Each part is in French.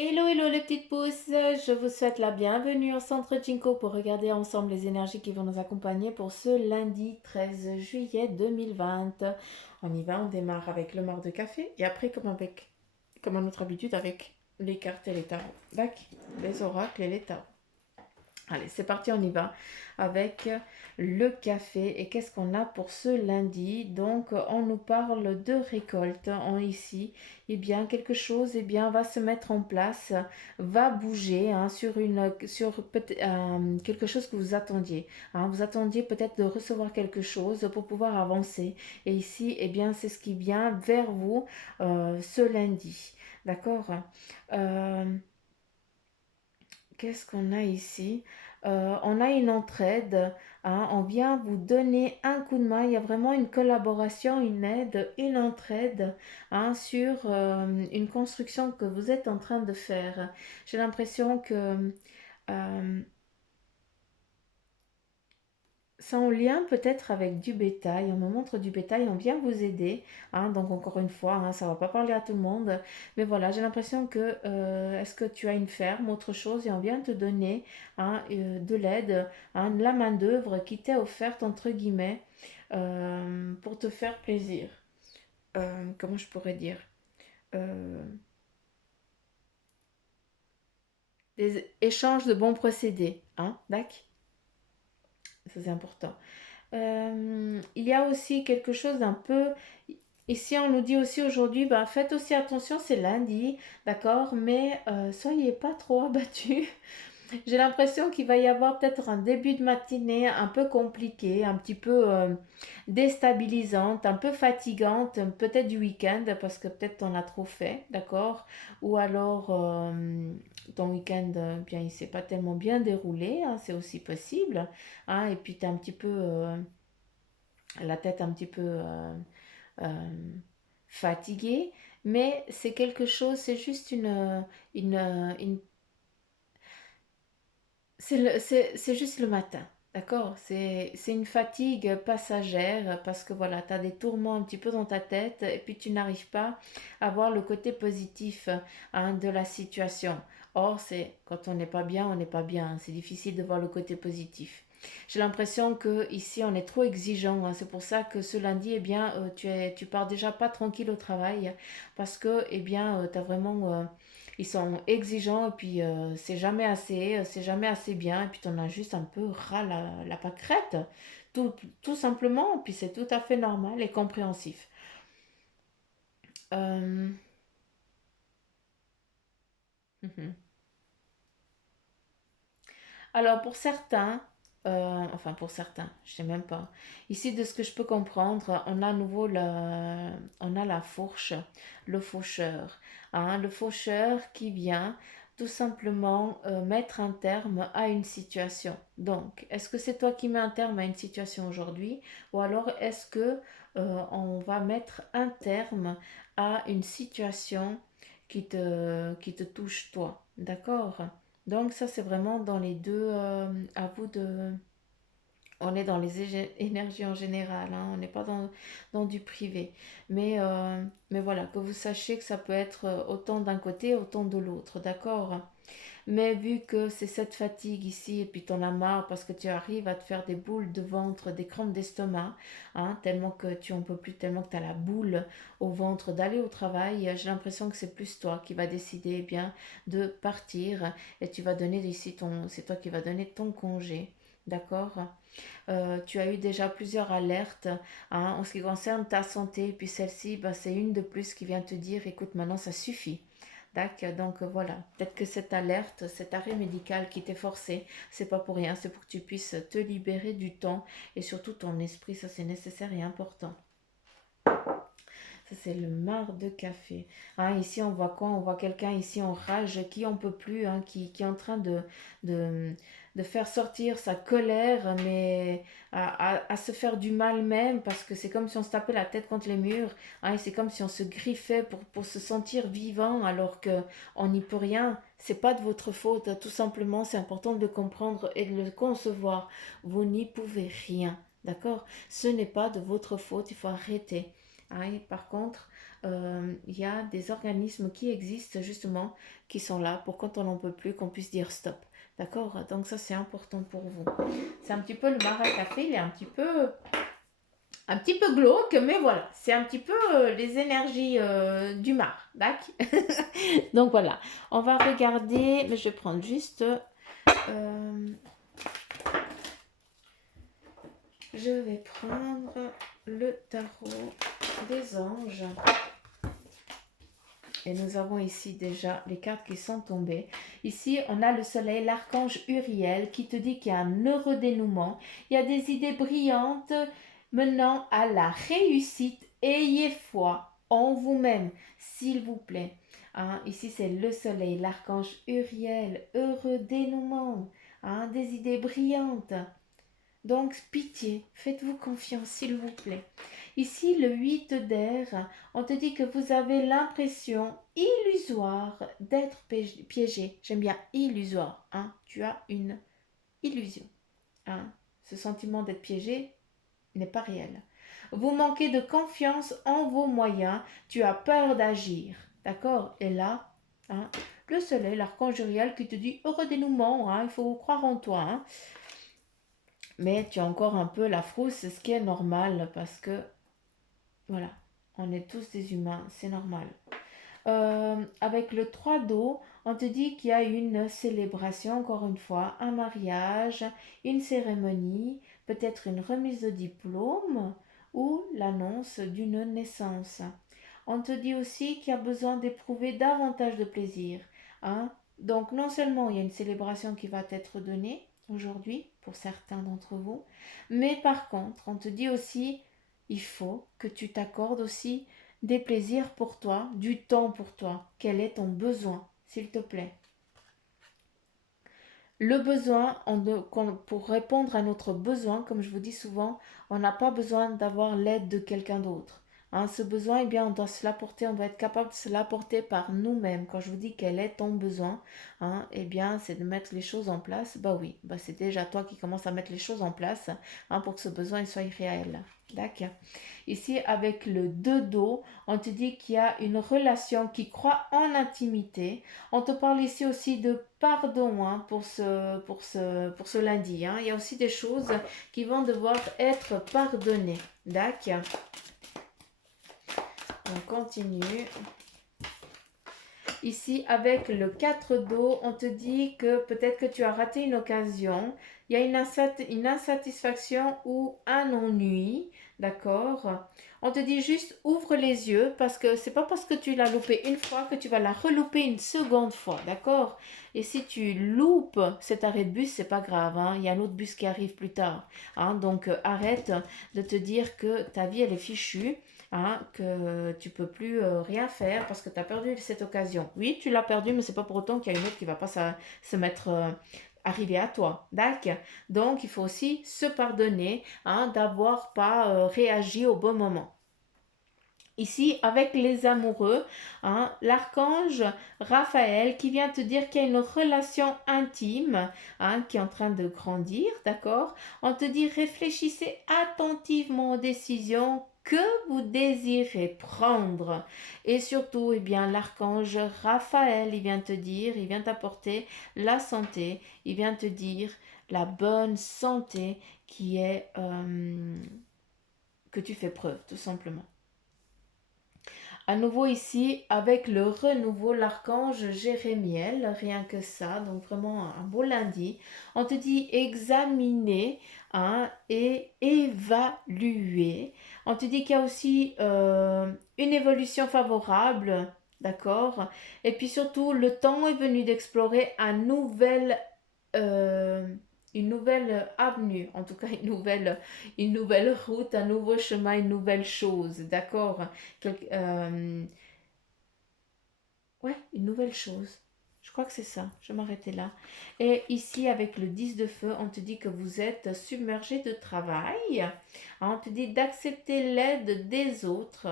Hello, hello les petites pousses, je vous souhaite la bienvenue au Centre Jinko pour regarder ensemble les énergies qui vont nous accompagner pour ce lundi 13 juillet 2020. On y va, on démarre avec le mar de café et après comme à notre habitude avec les cartes et les tarots. D'accord, les oracles et les tarots. Allez, c'est parti, on y va avec le café. Et qu'est-ce qu'on a pour ce lundi? Donc, on nous parle de récolte ici. Eh bien, quelque chose va se mettre en place, va bouger sur quelque chose que vous attendiez. Vous attendiez peut-être de recevoir quelque chose pour pouvoir avancer. Et ici, eh bien, c'est ce qui vient vers vous ce lundi. D'accord. Euh, Qu'est-ce qu'on a ici? On a une entraide, on vient vous donner un coup de main. Il y a vraiment une collaboration, une aide, une entraide sur une construction que vous êtes en train de faire. J'ai l'impression que euh, c'est en lien peut-être avec du bétail. On me montre du bétail, on vient vous aider. Donc encore une fois, ça ne va pas parler à tout le monde. Mais voilà, j'ai l'impression que est-ce que tu as une ferme, autre chose, et on vient te donner de l'aide, la main-d'œuvre qui t'est offerte, entre guillemets, pour te faire plaisir. Comment je pourrais dire? Euh, des échanges de bons procédés. D'accord. Ça c'est important. Il y a aussi quelque chose d'un peu... Ici, on nous dit aussi aujourd'hui, bah, faites aussi attention, c'est lundi, d'accord, mais soyez pas trop abattus. J'ai l'impression qu'il va y avoir peut-être un début de matinée un peu compliqué, un petit peu déstabilisante, un peu fatigante, peut-être du week-end, parce que peut-être on a trop fait, d'accord? Ou alors ton week-end, bien, il s'est pas tellement bien déroulé, c'est aussi possible. Et puis tu es un petit peu, la tête un petit peu euh, fatiguée, mais c'est quelque chose, c'est juste une c'est juste le matin, d'accord? C'est une fatigue passagère parce que voilà, tu as des tourments un petit peu dans ta tête et puis tu n'arrives pas à voir le côté positif de la situation. Or, c'est quand on n'est pas bien, on n'est pas bien. C'est difficile de voir le côté positif. J'ai l'impression que ici on est trop exigeant. C'est pour ça que ce lundi, eh bien, tu pars déjà pas tranquille au travail parce que, eh bien, tu as vraiment ils sont exigeants et puis c'est jamais assez bien et puis tu en as juste un peu ras la pâquerette, tout simplement, et puis c'est tout à fait normal et compréhensif. Euh, mhm. Alors pour certains, enfin pour certains, je sais même pas. Ici, de ce que je peux comprendre, on a à nouveau on a la fourche, le faucheur. Le faucheur qui vient tout simplement mettre un terme à une situation. Donc, est-ce que c'est toi qui mets un terme à une situation aujourd'hui, ou alors est-ce que on va mettre un terme à une situation qui te touche toi, d'accord? Donc ça, c'est vraiment dans les deux, à vous de... On est dans les énergies en général, on n'est pas dans du privé. Mais voilà, que vous sachiez que ça peut être autant d'un côté, autant de l'autre, d'accord? Mais vu que c'est cette fatigue ici, et puis t'en as marre parce que tu arrives à te faire des boules de ventre, des crampes d'estomac, tellement que tu en peux plus, tellement que tu as la boule au ventre d'aller au travail, j'ai l'impression que c'est plus toi qui va décider bien de partir et tu vas donner ici c'est toi qui vas donner ton congé. D'accord. Tu as eu déjà plusieurs alertes en ce qui concerne ta santé, et puis celle-ci, bah, c'est une de plus qui vient te dire, écoute, maintenant ça suffit. D'accord, donc voilà, peut-être que cette alerte, cet arrêt médical qui t'est forcé, c'est pas pour rien, c'est pour que tu puisses te libérer du temps et surtout ton esprit, ça c'est nécessaire et important. Ça, c'est le marc de café. Ici, on voit quoi? On voit quelqu'un ici en rage qui en peut plus, qui est en train de, de faire sortir sa colère, mais à se faire du mal même, parce que c'est comme si on se tapait la tête contre les murs. Et c'est comme si on se griffait pour se sentir vivant, alors que on n'y peut rien. C'est pas de votre faute, tout simplement. C'est important de le comprendre et de le concevoir. Vous n'y pouvez rien. D'accord? Ce n'est pas de votre faute, il faut arrêter. Et par contre, il y a des organismes qui existent justement, qui sont là pour quand on n'en peut plus, qu'on puisse dire stop. D'accord? Donc ça, c'est important pour vous. C'est un petit peu le bar à café, il est un petit peu glauque, mais voilà, c'est un petit peu les énergies du mar. D'accord? Donc voilà, on va regarder, mais je vais prendre juste... je vais prendre le tarot des anges. Et nous avons ici déjà les cartes qui sont tombées. Ici, on a le soleil, l'archange Uriel qui te dit qu'il y a un heureux dénouement. Il y a des idées brillantes menant à la réussite. Ayez foi en vous-même, s'il vous plaît. Hein, ici, c'est le soleil, l'archange Uriel, heureux dénouement. Hein, des idées brillantes. Donc, pitié, faites-vous confiance, s'il vous plaît. Ici, le 8 d'air, on te dit que vous avez l'impression illusoire d'être piégé. J'aime bien illusoire. Hein? Tu as une illusion. Hein? Ce sentiment d'être piégé n'est pas réel. Vous manquez de confiance en vos moyens. Tu as peur d'agir. D'accord? Et là, hein, le soleil, l'archange Uriel qui te dit heureux dénouement. Hein? Il faut croire en toi. Hein? Mais tu as encore un peu la frousse, ce qui est normal parce que, voilà, on est tous des humains, c'est normal. Avec le 3 d'eau, on te dit qu'il y a une célébration, encore une fois, un mariage, une cérémonie, peut-être une remise de diplôme ou l'annonce d'une naissance. On te dit aussi qu'il y a besoin d'éprouver davantage de plaisir. Hein? Donc non seulement il y a une célébration qui va être donnée aujourd'hui pour certains d'entre vous, mais par contre, on te dit aussi, il faut que tu t'accordes aussi des plaisirs pour toi, du temps pour toi. Quel est ton besoin, s'il te plaît? Le besoin, pour répondre à notre besoin, comme je vous dis souvent, on n'a pas besoin d'avoir l'aide de quelqu'un d'autre. Hein, ce besoin, eh bien, on doit se l'apporter, on doit être capable de se l'apporter par nous-mêmes. Quand je vous dis quel est ton besoin, hein, eh bien, c'est de mettre les choses en place. Bah oui, bah c'est déjà toi qui commences à mettre les choses en place, hein, pour que ce besoin il soit réel. D'accord. Ici, avec le 2 d'eau, on te dit qu'il y a une relation qui croit en intimité. On te parle ici aussi de pardon, hein, pour ce lundi. Hein. Il y a aussi des choses qui vont devoir être pardonnées. D'accord. On continue. Ici, avec le 4 d'eau, on te dit que peut-être que tu as raté une occasion. Il y a une insatisfaction ou un ennui. D'accord? On te dit juste ouvre les yeux parce que c'est pas parce que tu l'as loupé une fois que tu vas la relouper une seconde fois. D'accord? Et si tu loupes cet arrêt de bus, c'est pas grave. Hein? Il y a un autre bus qui arrive plus tard. Hein? Donc arrête de te dire que ta vie elle est fichue. Hein, que tu peux plus rien faire parce que tu as perdu cette occasion. Oui, tu l'as perdu, mais c'est pas pour autant qu'il y a une autre qui va pas se mettre arriver à toi. D'accord? Donc, il faut aussi se pardonner, hein, d'avoir pas réagi au bon moment. Ici, avec les amoureux, hein, l'archange Raphaël qui vient te dire qu'il y a une relation intime, hein, qui est en train de grandir, d'accord? On te dit réfléchissez attentivement aux décisions que vous désirez prendre. Et surtout, eh bien, l'archange Raphaël, il vient te dire, il vient t'apporter la santé, il vient te dire la bonne santé qui est que tu fais preuve, tout simplement. À nouveau ici, avec le renouveau, l'archange Jérémiel, rien que ça, donc vraiment un beau lundi. On te dit examiner, hein, et évaluer. On te dit qu'il y a aussi une évolution favorable, d'accord? Et puis surtout, le temps est venu d'explorer euh, une nouvelle avenue, en tout cas une nouvelle route, un nouveau chemin, une nouvelle chose, d'accord? Ouais, une nouvelle chose. Je crois que c'est ça. Je vais m'arrêter là. Et ici, avec le 10 de feu, on te dit que vous êtes submergé de travail. On te dit d'accepter l'aide des autres.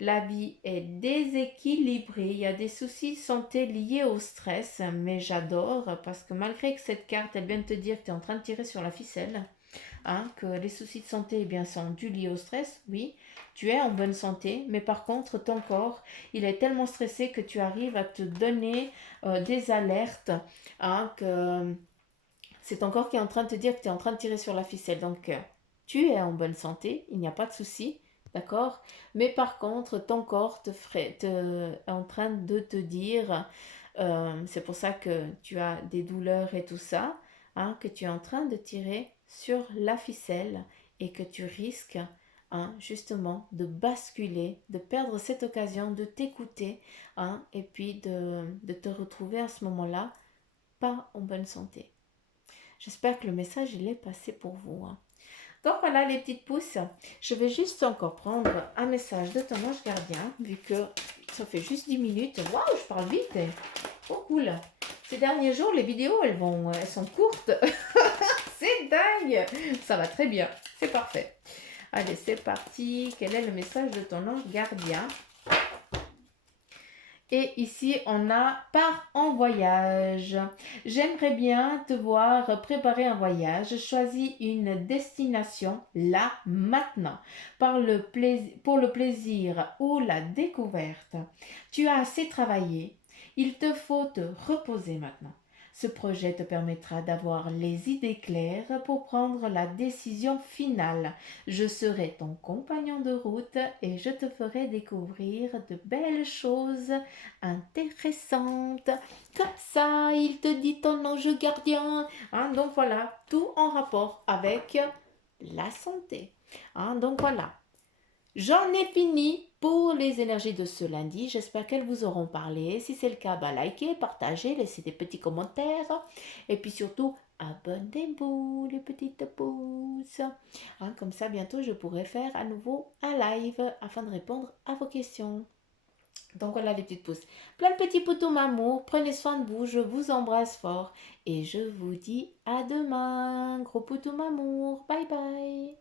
La vie est déséquilibrée. Il y a des soucis de santé liés au stress. Mais j'adore parce que malgré que cette carte, elle vient de te dire que tu es en train de tirer sur la ficelle, Hein, que les soucis de santé eh bien, sont dus liés au stress, oui, tu es en bonne santé, mais par contre, ton corps, il est tellement stressé que tu arrives à te donner des alertes, hein, que c'est ton corps qui est en train de te dire que tu es en train de tirer sur la ficelle. Donc, tu es en bonne santé, il n'y a pas de souci, d'accord? Mais par contre, ton corps est en train de te dire, c'est pour ça que tu as des douleurs et tout ça, hein, que tu es en train de tirer sur la ficelle et que tu risques, hein, justement de basculer, de perdre cette occasion de t'écouter, hein, et puis de te retrouver à ce moment-là pas en bonne santé. J'espère que le message il est passé pour vous, hein. Donc voilà les petites pousses. Je vais juste encore prendre un message de ton ange gardien, vu que ça fait juste 10 minutes. Waouh, je parle vite. Oh cool. Ces derniers jours, les vidéos, elles sont courtes. C'est dingue. Ça va très bien. C'est parfait. Allez, c'est parti. Quel est le message de ton ange gardien? Et ici, on a part en voyage. J'aimerais bien te voir préparer un voyage. Choisis une destination là, maintenant, pour le plaisir ou la découverte. Tu as assez travaillé. Il te faut te reposer maintenant. Ce projet te permettra d'avoir les idées claires pour prendre la décision finale. Je serai ton compagnon de route et je te ferai découvrir de belles choses intéressante. Comme ça, il te dit ton ange gardien. Hein, donc voilà, tout en rapport avec la santé. Hein, donc voilà, j'en ai fini pour les énergies de ce lundi. J'espère qu'elles vous auront parlé. Si c'est le cas, bah likez, partagez, laissez des petits commentaires. Et puis surtout, abonnez-vous les petites pouces. Hein, comme ça, bientôt, je pourrai faire à nouveau un live afin de répondre à vos questions. Donc voilà les petites pouces. Plein de petits poutous m'amour. Prenez soin de vous. Je vous embrasse fort. Et je vous dis à demain. Gros poutous m'amour. Bye bye.